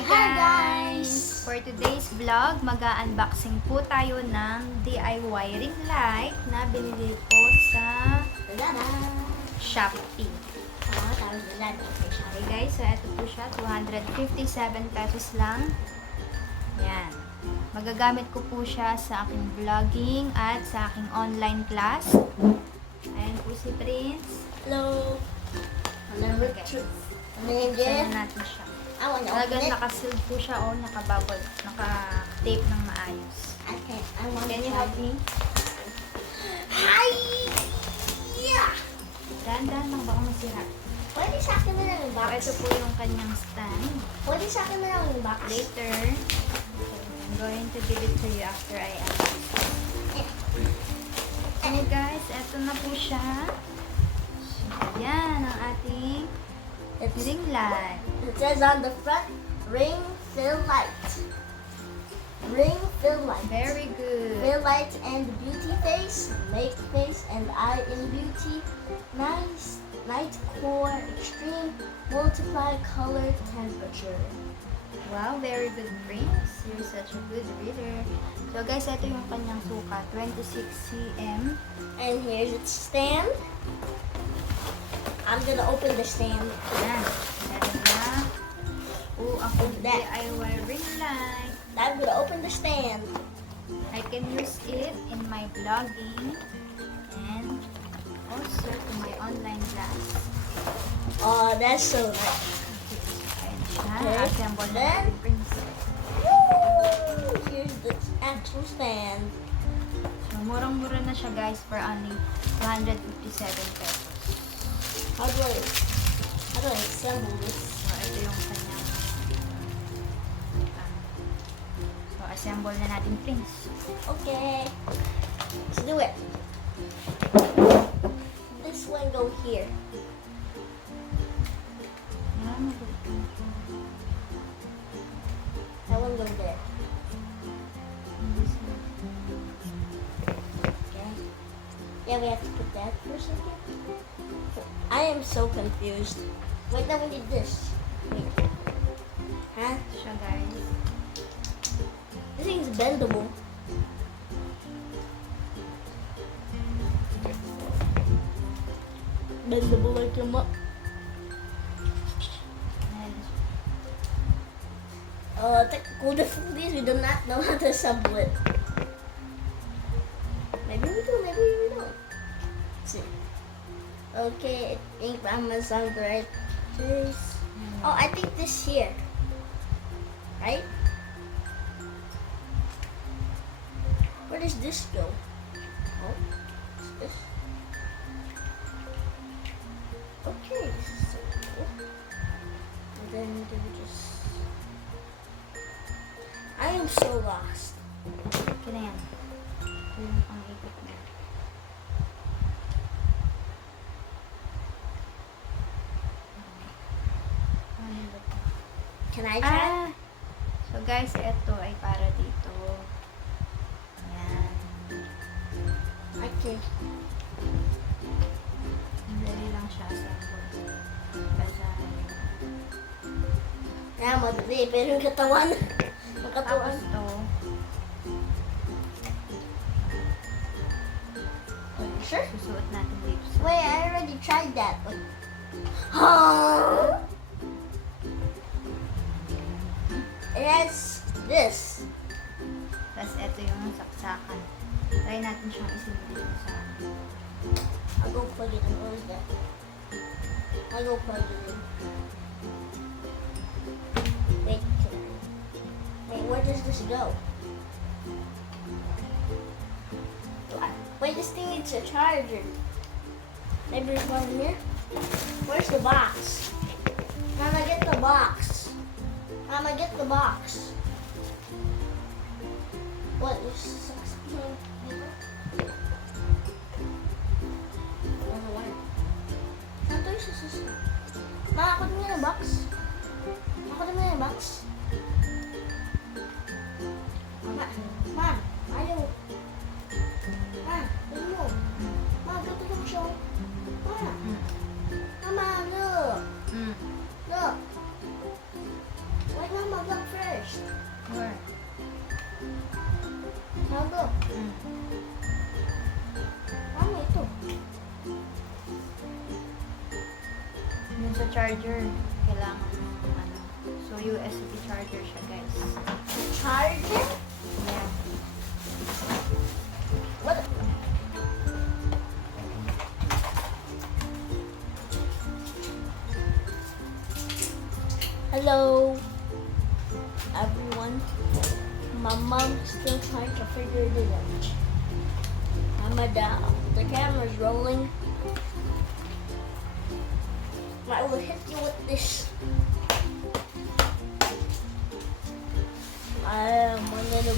Hi guys! For today's vlog, mag-unboxing po tayo ng DIY ring light na binili ko sa Lazada. Shopee. Tawag Lazada. Okay guys, so ito po siya, 257 pesos lang. Yan. Magagamit ko po siya sa aking vlogging at sa aking online class. Ayan po si Prince. Hello. Hello, Okay. Buksan Buksan na natin siya. I want to open Talagang it. naka-sealed po siya o naka-bubble, naka-tape ng maayos. I want Can you to help me? Hi! Yeah! Dahan-dahan lang, baka masira. Pwede sa akin na lang yung So, box. ito po yung kanyang stand. Pwede sa akin na lang yung box. Later, I'm going to give it to you after I unbox. Okay guys, ito na po siya. Yan ang ating ring light. It says on the front, ring fill light. Ring fill light. Very good. Fill light and beauty face, make face and eye in beauty, nice, night core, extreme, multiply color temperature. Wow, very good, Prince. You're such a good reader. So guys, ito yung kanyang sukat, 26 cm. And here's its stand. I'm gonna open the stand. Yan. Meron na. Oh, ako That. DIY ring light. I'm gonna open the stand. I can use it in my blogging and also to my online class. Oh, that's so nice. Ayan siya. Okay. Assemble na Then, natin, Prince. Woo! Here's the actual stand. So, murang-mura na siya guys for only 257 pesos. How do I assemble this? So, ito yung kanyang so, assemble na natin, Prince. Okay, let's do it. This one go here. Yan. That one go there. Okay. Yeah, we have to put that for a second. I am so confused. Wait, then we need this. Wait. Huh? Ito siya guys. This thing's bendable. Bendable like your mom. Ayan. Technical difficulties. We do not know how to assemble it. Maybe we do, maybe we don't. Let's see. Okay, I think I'm gonna sound right. This. Oh, I think this here. Right? Where does this go? Oh, what's this? Okay, this is so cool. And then do we just... I am so lost. Okay na yan. Ito yung pang-ikot na. Ano ba ito? Can I try? So guys, ito ay para dito. Ayan. Okay. Dali lang siya assemble. Basta, Kaya madali, pero yung katawan. Yung katawan. tapos ito, Are you sure? susuot natin dito sa Wait, I already tried that. Huh? It has this. Tapos ito yung saksakan. Try natin siyang isunod dito sa I'll go plug it in. Where is that? I'll go plug it in. Wait, wait, where does this go? Wait, this thing needs a charger. Maybe there's one here? Where's the box? Mama, get the box. Mama, get the box. What? Ma, ako din yung box. Ako din yung box. Ma, ayaw. Ma, yun mo. Ma, gato lang siya. Ma, Mama, look. Mm. Look. Wait, Mama. look first. Where? I'll look. Mm. Mami, ito. Yung sa charger, kailangan ano. So, USB charger siya, guys. Charger? Yeah. What? Hello, everyone. My mom's still trying to figure it out. The camera's rolling. I will hit you with this. I am a little